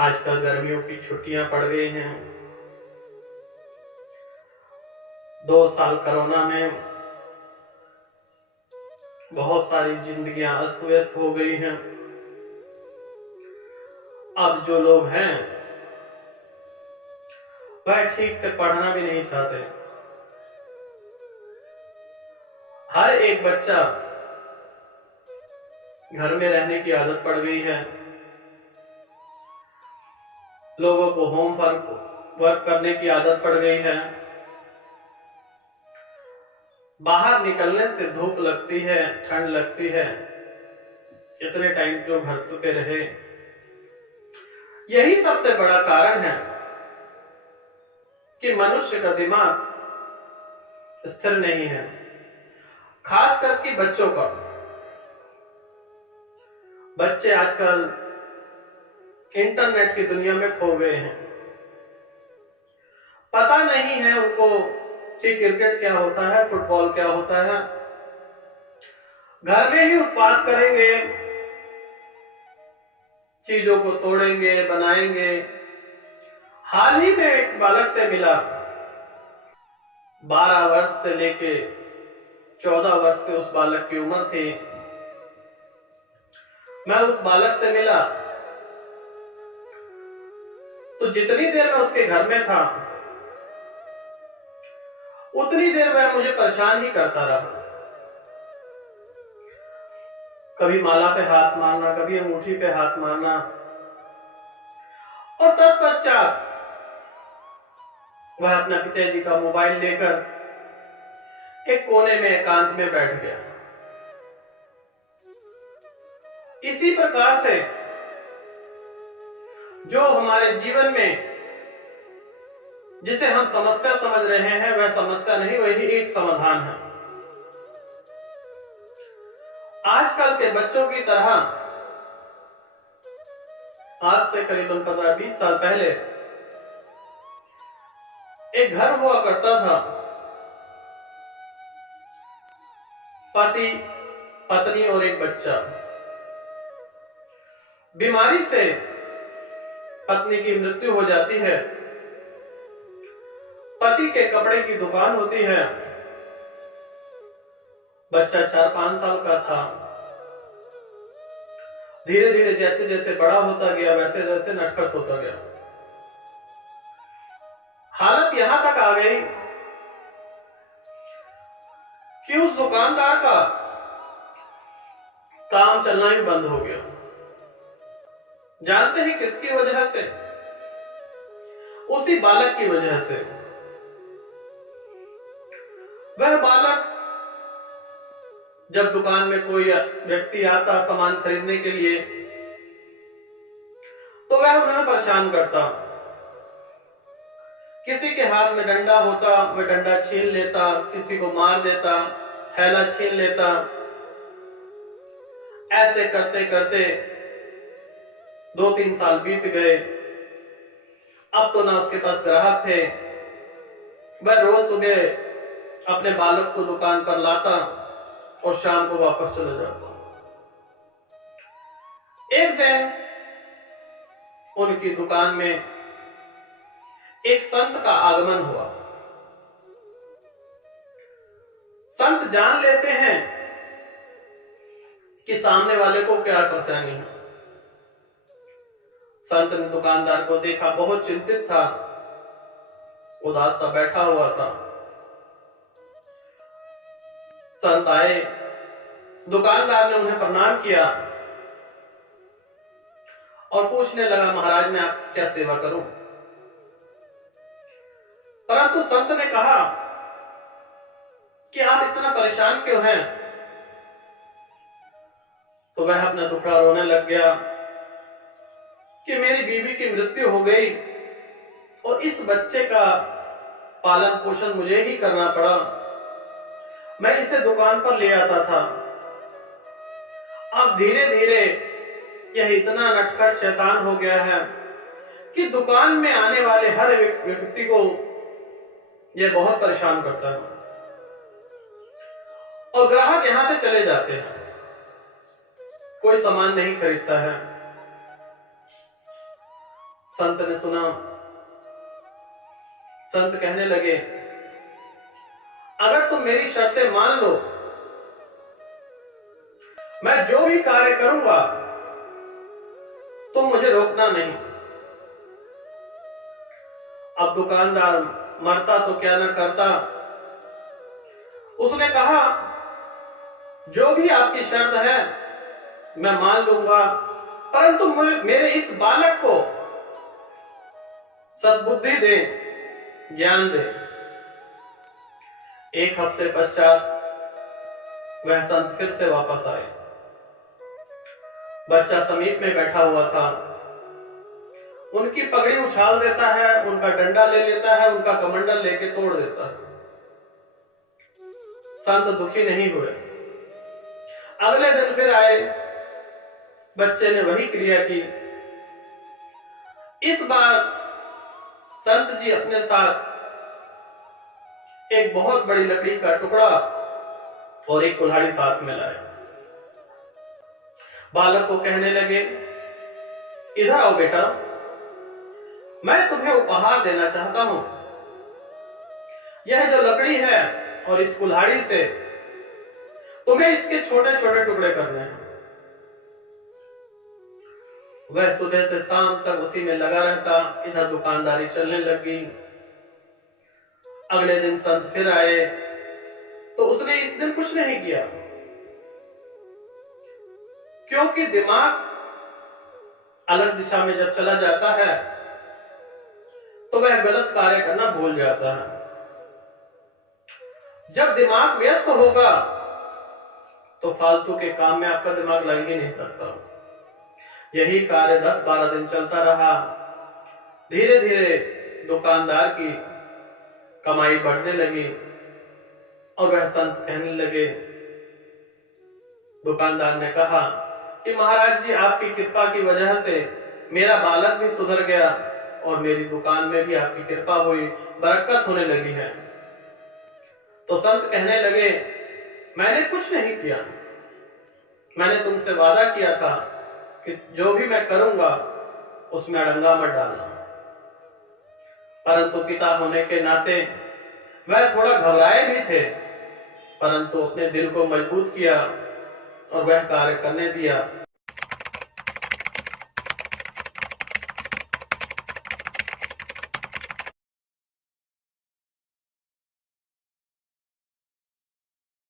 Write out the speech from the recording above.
आजकल गर्मियों की छुट्टियां पड़ गई हैं। 2 साल कोरोना में बहुत सारी जिंदगियां अस्त व्यस्त हो गई हैं। अब जो लोग हैं वह ठीक से पढ़ना भी नहीं चाहते। हर एक बच्चा घर में रहने की आदत पड़ गई है। लोगों को होम वर्क करने की आदत पड़ गई है। बाहर निकलने से धूप लगती है, ठंड लगती है। इतने टाइम क्यों घर पे रहे? यही सबसे बड़ा कारण है कि मनुष्य का दिमाग स्थिर नहीं है, खास करके बच्चों का। बच्चे आजकल इंटरनेट की दुनिया में खो गए हैं। पता नहीं है उनको कि क्रिकेट क्या होता है, फुटबॉल क्या होता है। घर में ही उत्पाद करेंगे, चीजों को तोड़ेंगे, बनाएंगे। हाल ही में एक बालक से मिला, 12 वर्ष से लेके 14 वर्ष से उस बालक की उम्र थी। मैं उस बालक से मिला तो जितनी देर मैं उसके घर में था उतनी देर वह मुझे परेशान ही करता रहा। कभी माला पे हाथ मारना, कभी अंगूठी पे हाथ मारना, और तत्पश्चात वह अपना पिताजी का मोबाइल लेकर एक कोने में एकांत में बैठ गया। इसी प्रकार से जो हमारे जीवन में जिसे हम समस्या समझ रहे हैं वह समस्या नहीं, वही एक समाधान है। आजकल के बच्चों की तरह आज से करीबन 15-20 साल पहले एक घर हुआ करता था। पति, पत्नी और एक बच्चा। बीमारी से पत्नी की मृत्यु हो जाती है। पति के कपड़े की दुकान होती है। बच्चा 4-5 साल का था। धीरे धीरे जैसे जैसे बड़ा होता गया वैसे वैसे नटखट होता गया। हालत यहां तक आ गई कि उस दुकानदार का काम चलना ही बंद हो गया। जानते हैं किसकी वजह से? उसी बालक की वजह से। वह बालक जब दुकान में कोई व्यक्ति आता सामान खरीदने के लिए तो वह उन्हें परेशान करता। किसी के हाथ में डंडा होता, वह डंडा छीन लेता, किसी को मार देता, थैला छीन लेता। ऐसे करते करते 2-3 साल बीत गए। अब तो ना उसके पास ग्राहक थे। वह रोज सुबह अपने बालक को दुकान पर लाता और शाम को वापस चला जाता। एक दिन उनकी दुकान में एक संत का आगमन हुआ। संत जान लेते हैं कि सामने वाले को क्या परेशानी है। संत ने दुकानदार को देखा, बहुत चिंतित था, उदास सा बैठा हुआ था। संत आए, दुकानदार ने उन्हें प्रणाम किया और पूछने लगा, महाराज मैं आपकी क्या सेवा करूं? परंतु संत ने कहा कि आप इतना परेशान क्यों हैं? तो वह अपना दुखड़ा रोने लग गया कि मेरी बीवी की मृत्यु हो गई और इस बच्चे का पालन पोषण मुझे ही करना पड़ा। मैं इसे दुकान पर ले आता था। अब धीरे धीरे यह इतना नटखट शैतान हो गया है कि दुकान में आने वाले हर व्यक्ति को यह बहुत परेशान करता है और ग्राहक यहां से चले जाते हैं, कोई सामान नहीं खरीदता है। संत ने सुना। संत कहने लगे, अगर तुम मेरी शर्तें मान लो, मैं जो भी कार्य करूंगा तुम मुझे रोकना नहीं। अब दुकानदार मरता तो क्या न करता। उसने कहा, जो भी आपकी शर्त है मैं मान लूंगा, परंतु मेरे इस बालक को सद्बुद्धि दे, ज्ञान दे। एक हफ्ते पश्चात वह संत फिर से वापस आए। बच्चा समीप में बैठा हुआ था। उनकी पगड़ी उछाल देता है, उनका डंडा ले लेता है, उनका कमंडल लेके तोड़ देता है। संत दुखी नहीं हुए। अगले दिन फिर आए, बच्चे ने वही क्रिया की। इस बार संत जी अपने साथ एक बहुत बड़ी लकड़ी का टुकड़ा और एक कुल्हाड़ी साथ में लाए। बालक को कहने लगे, इधर आओ बेटा, मैं तुम्हें उपहार देना चाहता हूं। यह जो लकड़ी है और इस कुल्हाड़ी से तुम्हें इसके छोटे छोटे टुकड़े करने हैं। वह सुबह से शाम तक उसी में लगा रहता। इधर दुकानदारी चलने लगी। अगले दिन संत फिर आए तो उसने इस दिन कुछ नहीं किया, क्योंकि दिमाग अलग दिशा में जब चला जाता है तो वह गलत कार्य करना भूल जाता है। जब दिमाग व्यस्त होगा तो फालतू के काम में आपका दिमाग लग ही नहीं सकता। यही कार्य 10-12 दिन चलता रहा। धीरे धीरे दुकानदार की कमाई बढ़ने लगी और वह संत कहने लगे, दुकानदार ने कहा कि महाराज जी, आपकी कृपा की वजह से मेरा बालक भी सुधर गया और मेरी दुकान में भी आपकी कृपा हुई, बरकत होने लगी है। तो संत कहने लगे, मैंने कुछ नहीं किया। मैंने तुमसे वादा किया था कि जो भी मैं करूंगा उसमें अड़ंगा मत डालना। परंतु पिता होने के नाते वह थोड़ा घबराए भी थे, परंतु अपने दिल को मजबूत किया और वह कार्य करने दिया।